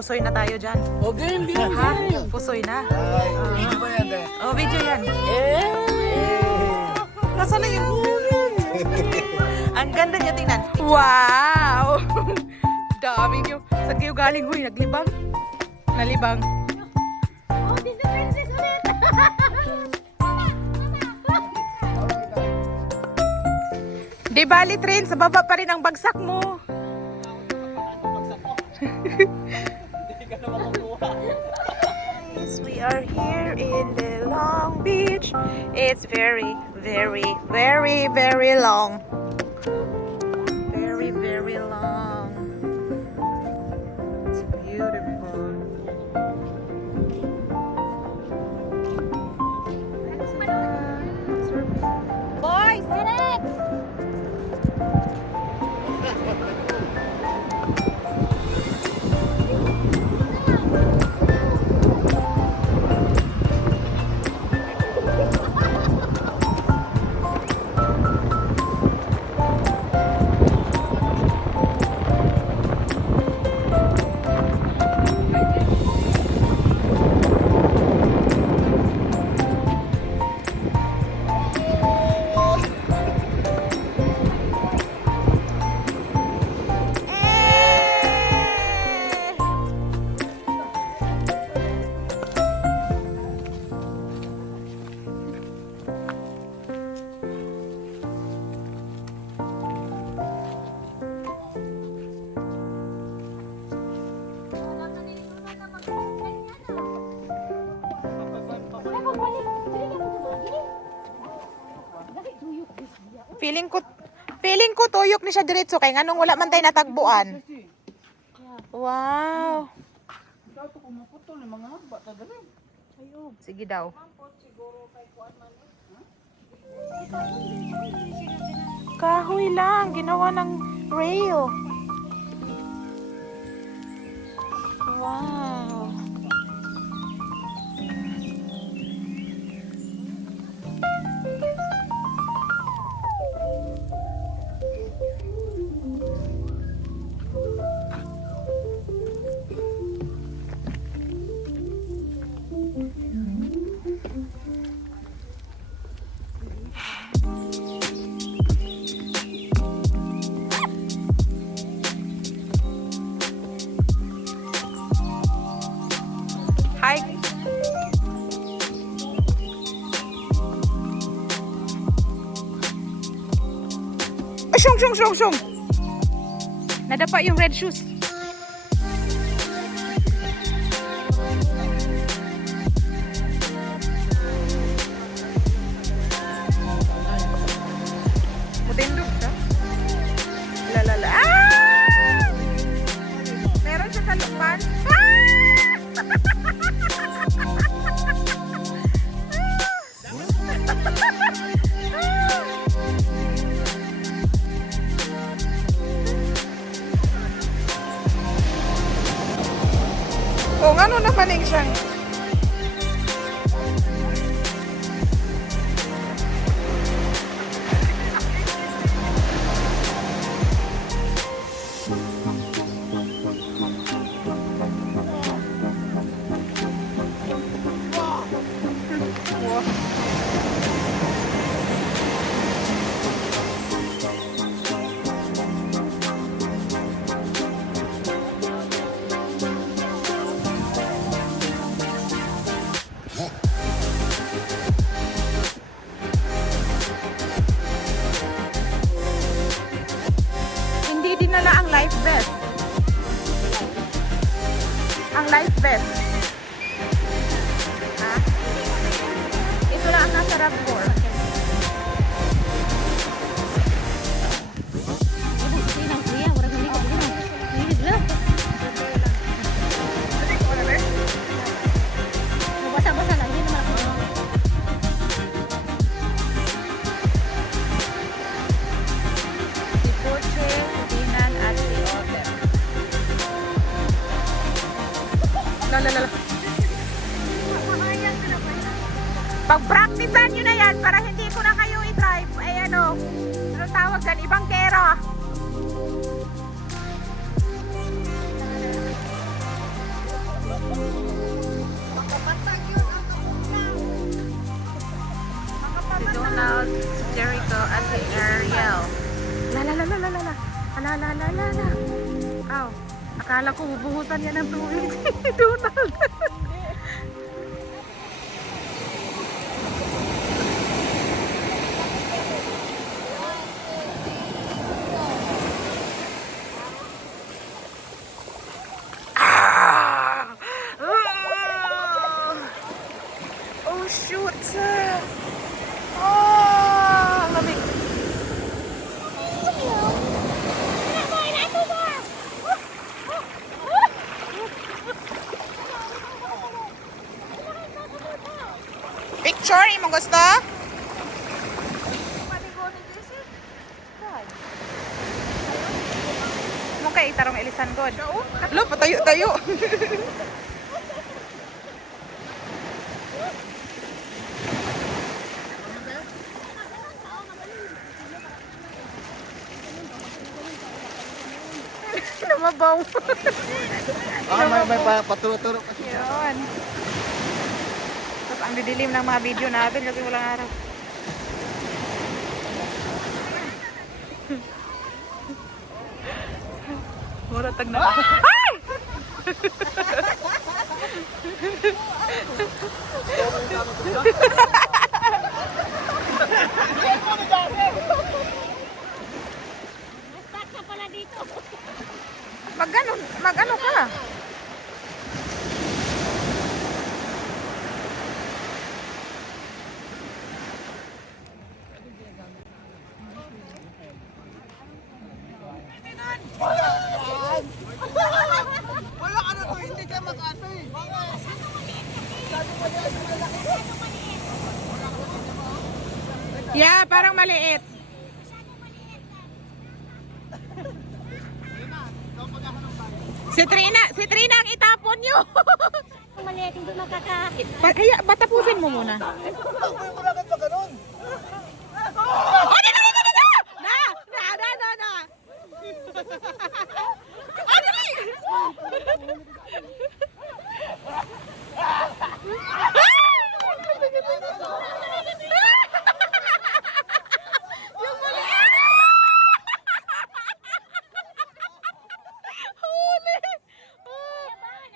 pusoy na tayo dyan. Okay, hindi yan. Ha? Pusoy na. Video ba yan eh? Oh, video yan. Nasaan na yun? Ang ganda niya, tingnan. Wow! Daming yung... Saan kayo galing? Huy, naglibang. Nalibang. Oh, Disney Princess ulit! Di bali, Trin. Sa baba pa rin ang bagsak mo. Yes, we are here in the Long Beach. It's very, very, very, very long. Very, very long. It's beautiful. Boys! Feeling ko tuyok ni siya diretso kay nganong wala man tay natagbuan. Wow. Sige daw. Kahoy lang, ginawa ng rail. Wow. Hi. Ay, syong. Nadapa yung red shoes. Mutindog siya. Lalala. Ah! Meron siya sa lupan. O, ano naman yung siyang? Hindi dinala ang life vest. Ang life vest. Ha? Ito lang ang nasa RAV4. Basa-basa lang, hindi naman ako. Si Poche, si Dinan, at si Otem. Lalala. Pag-practicean nyo na yan para hindi ko na kayo i-drive. Ay ano tawag dyan? Ibang kera. 1 Si Donald, si Jericho, at si Ariel. La la la la la la la. La la la la la. Aw, akala ko bubuhusan yan ng tubig si Donald. Ah! Oh shoot! Oh, lamig. Picture, mo gusto? Mo kay itarong ilisan god. Lo, patayo-tayo. Namabaw. May paturo-turo kasi. Yun. Tapos ang didilim ng mga video natin kasi walang araw. Mura tag na. Ay! Stuck ka pala dito. Mag-ano ka? Wala ka na to, hindi ka mag-ano eh. Yeah, parang maliit. Si Trina ang itapon nyo. Ang maliit, hindi makakahit. Kaya batapusin mo muna. Takboy mo lang ito ganun. Oh, dito! Na! Oh, dali! Yung maliit! Huli!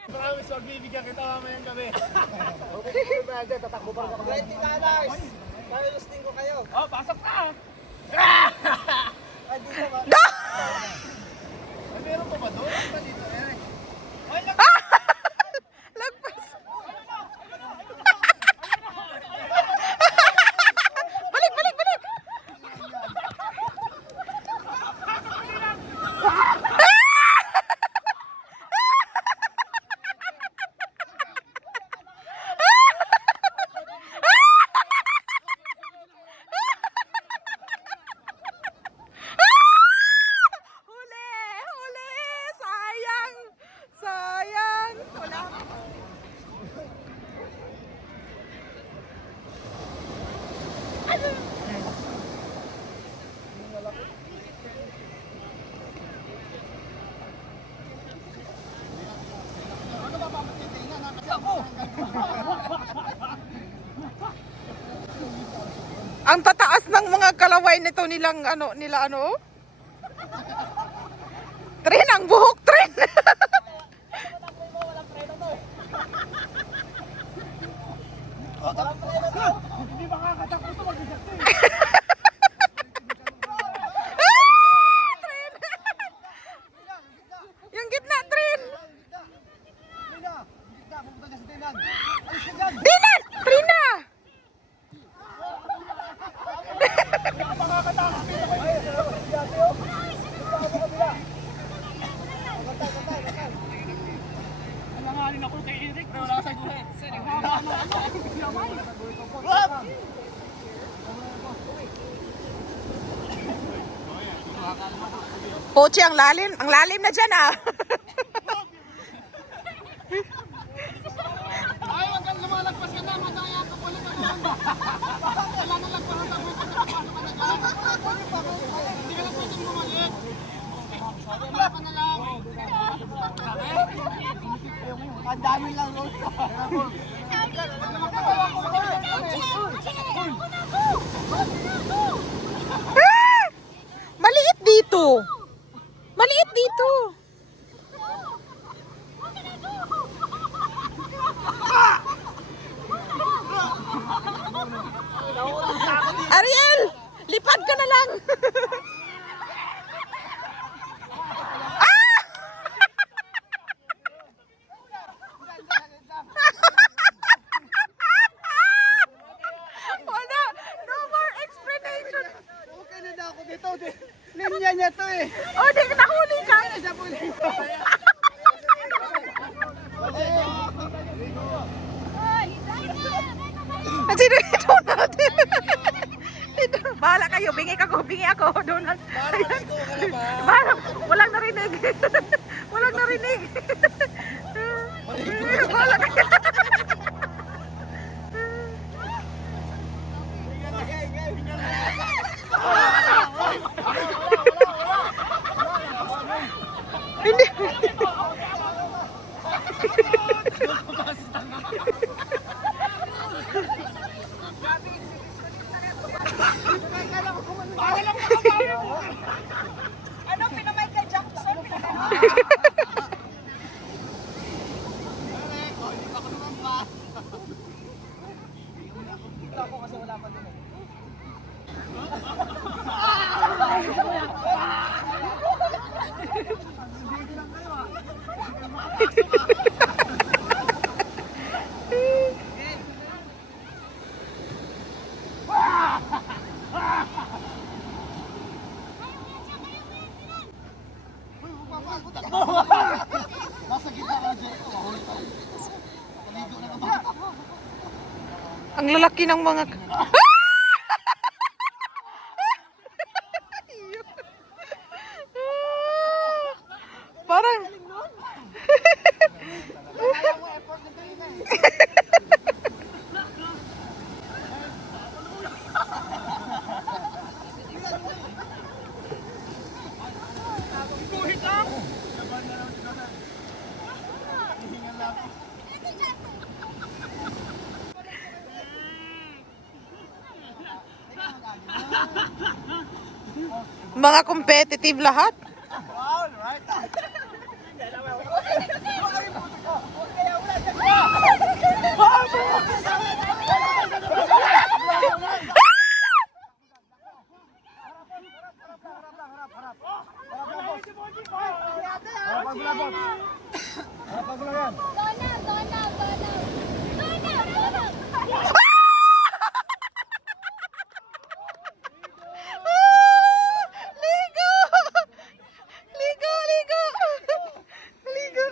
Promise, magbibigyan kita mamayang gabi. Tatakbo pa ako. $20. Para lusting ko kayo. Oh, pasok na! Ay, dito ba? No! Ay, meron pa ba doon? Ano ba dito? Ay, Lagpas! Balik! Huli! Sayang! Wala. Ang tataas ng mga kalaway nito nila ano? Tren ang buhok, tren. Hindi makakatakbo ito, mag-isakto eh. Tren. Yung gitna, tren. Trina, pupunta dyan sa tinan. Alis ka dyan. Dinan! Trina! Alanganin ako kay Eric, pero wala ka sa guhe. Pochi, ang lalim na dyan ah. Ay, wag kang lumalagpas ka na, madaya ka pala ka naman. Kailangan lagpasan sa buhay ka na hindi ka na pwedeng bumalik. Wala ka na lang. Ang dami lang notes. Ah! Maliit dito. Maliit dito. Ariel, lipad ka na lang. Wala, no more explanation. Okay na daw ako dito. Linya niya to eh. Oh, di ka nahuli ka. Siya po Sino ito natin? Ito, bahala kayo. Bingi ako. Donald. Bahala. Walang narinig. Walang narinig. Bahala kayo. Hindi. Ano pinamay kay Jackson? Nasa gitna ka dyan. Mahuli tayo. Paligo na naman. Ang lalaki ng mga... Parang... Mga competitive lahat. Ligo! Ligo! Ligo!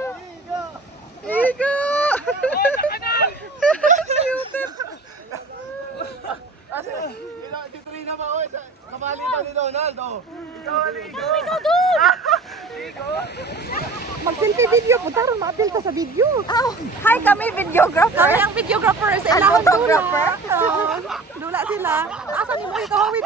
Ligo! Ligo! Dito rin naman ako. Kamali daw ni Donald. Mag-selfie video. Punta rin, ma-appeal ka sa video. Hi, kami videographer. Kami ang videographer. Sila ang photographer. Dula sila. Asa ni mo ikaw? Wait.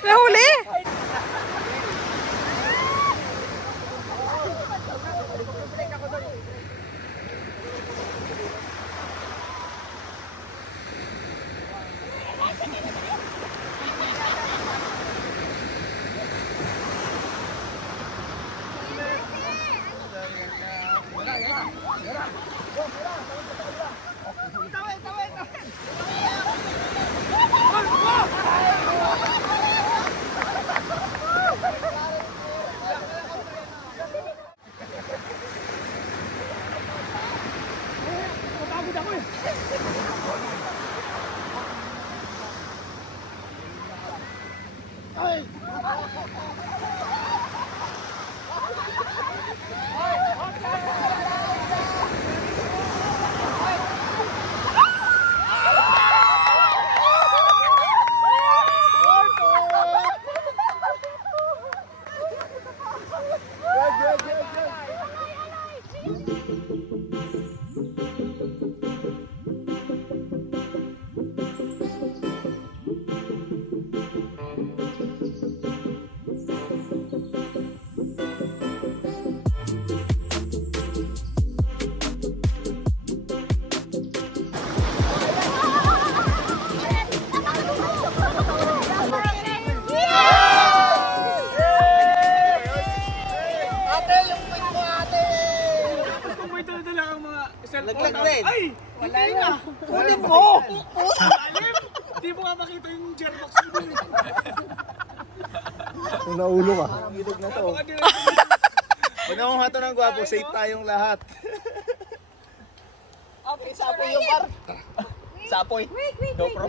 Nahuli! Kung may dala ang mga cellphone. Laglag din. Ay! Wala na. Kunin mo! Alim! Di mo nga makita yung gearbox mo dun. Kung naulo ka. Gilig na to. Baka direct. Pag nakuha to ng gwapo, safe tayong lahat. Okay, Sapoy yung par. Sapoy. GoPro.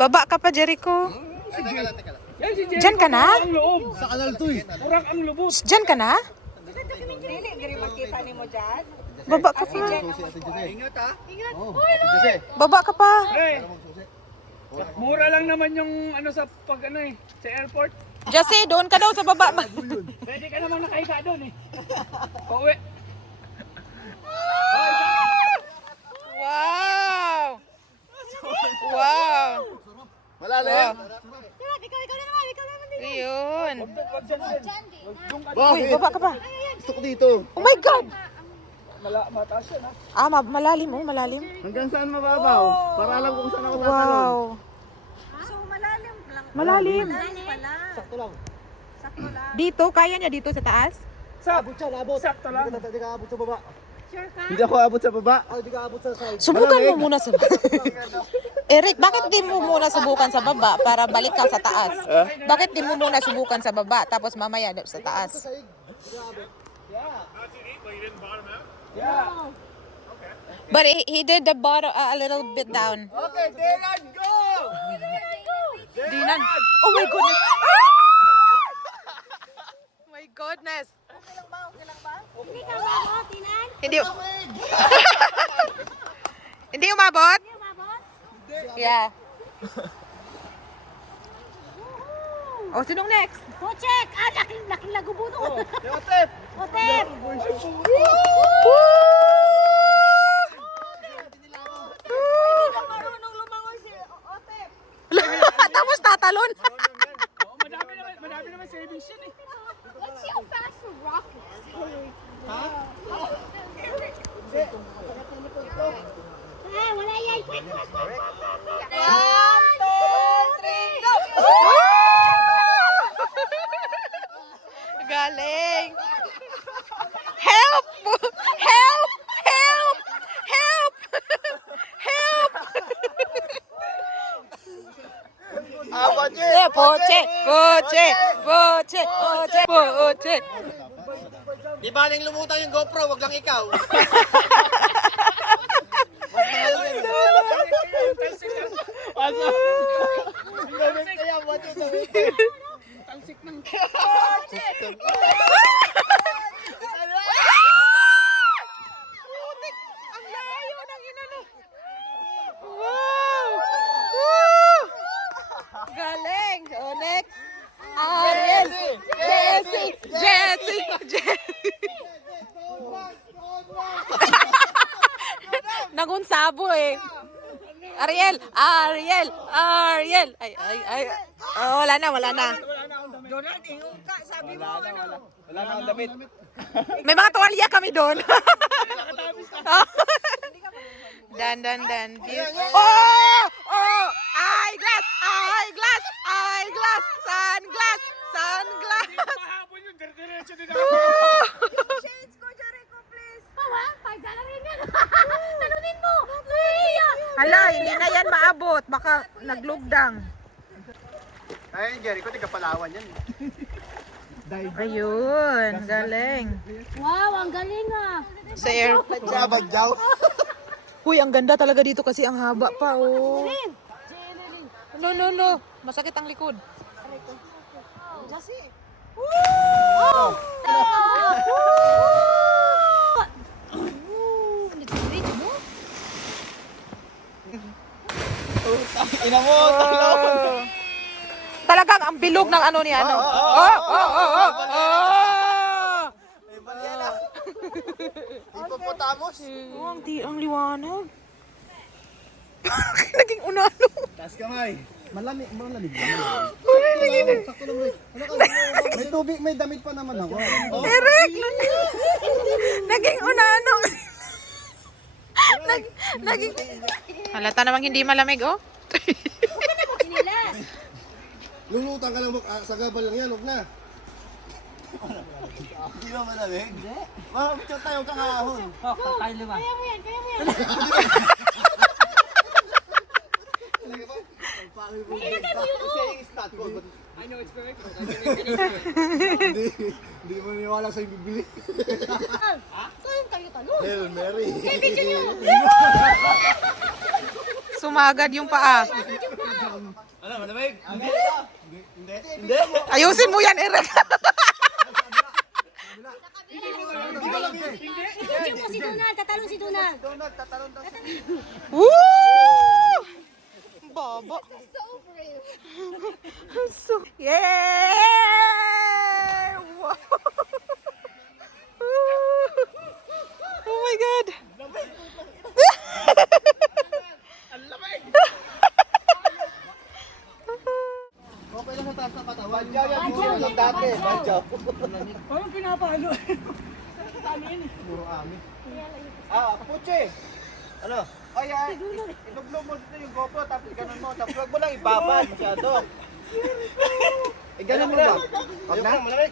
Baba ka pa, Jericho. Teka lang, teka lang. Yan si Jericho. Diyan ka na? Ang loob. Sa kanal to eh. Kurang ang lubos. Diyan ka na? Dili makita ni mo dyan. Baba ka pa. Susi, Ate Jose. Ingat ha. Ingat. Oh, Ate Jose. Baba ka pa. Hey, mura lang naman yung ano sa pag ano eh, sa airport. Jesse, doon ka daw sa baba. Pwede ka namang nakahiga doon eh. Pauwi. Wow! Wow! Malalim. Ayun. Wag dyan din. Uy, baba ka pa. Gusto ko dito. Oh my God! Mataas yan ha. Ah, malalim oh, malalim. Hanggang saan mababaw? Para alam ko kung saan ako tatalon. Wow. So, malalim lang. Malalim. Malalim pala. Sakto lang. Sakto lang. Dito, kaya niya dito sa taas? Abot siya, abot. Sakto lang. Hindi ka abot sa baba. Sure ka? Hindi ako abot sa baba. Hindi ka abot sa side. Subukan mo muna sa Eric, bakit di mo muna subukan sa baba para balik ka sa taas? Bakit di mo muna subukan sa baba tapos mamaya sa taas? Yeah. But he did the bottom a little bit down. Okay, Dylan, go! Dinan. Oh my goodness. My goodness. Okay lang ba? Okay lang ba? Hindi ka umabot, Tinan? Hindi. Hindi umabot? Hindi umabot? Yeah. Oh, sinong next? Go check! Ah, laking lagubo doon. Joseph! Hotel! Hindi ka marunong lumangoy si Otep. Tapos tatalon. Oo, madami naman savings yun eh. Let's see how fast the rocket is. Ah, wala yan. Quick, quick, quick, quick, quick, quick. 1, 2, 3, go! Galing. Help! Help! Help! Help! Help! Poche! Poche! Poche! Poche! Poche! Poche! Di ba nang lumutang yung GoPro, wag lang ikaw. Talsik ng... Ang layo ng inano. Wow! Woo! Galing! Oh, next. Ariel! Jessie! Jessie! Jessie! Nagunsabo eh. Ariel! Ariel! Ariel! Ay, ay, ay. Oh, wala na, wala na. Donald, ingon ka. Sabi mo, ano? Wala na akong damit. May mga tuwalya kami doon. Dan. Oh! Oh! Eyeglass! Eyeglass! Eyeglass! Sunglass! Sunglass! Pahapon yung diretso din Shades ko, Jericho, please. Pawa, $5 rin yan. Talunin mo. Maria. Hala, hindi na yan maabot. Baka naglugdang. Ay, Jericho, tiga Palawan yan. Ayun, galing. Wow, ang galing ah. Sa air. Badyaw. Uy, ang ganda talaga dito kasi ang haba pa, oh. No. Masakit ang likod. Ina mo, talon. Talagang ang bilog ng ano ni ano. Oh. Hippopotamus. Oh, ang liwanag. Naging unano. Taas kamay. Malamig. Sakto lang, Rick. May tubig, may damit pa naman ako. Eric! Naging unano. Naging... Halata namang hindi malamig, oh. Lulutan ka lang, sa gabal lang yan, huwag na. Hindi ba malamig? Mamamitsyo tayo kakahon. Tayo lima. Kaya mo yan. I know it's very cold. Hindi mo niwala sa'yo bibili. Kayong kayo talo. Hail Mary. Sumagad yung paa. Ano, malamig? Hindi. Ayusin mo yan, Eric. Video mo si Donald. Tatalon si Donald. Woo! Baba. So, yeah! Wow! Oh my God! Okay lang sa taas ng katawan. Badyaw yan, puro lang dati. Badyaw. Parang pinapalo. Puro ami. Puche. Ano? Ay, inublog mo dito yung GoPro, tapos ganun mo. Tapos wag mo lang ibabad masyado. Eh, ganun mo ba? Wag na. Malamig.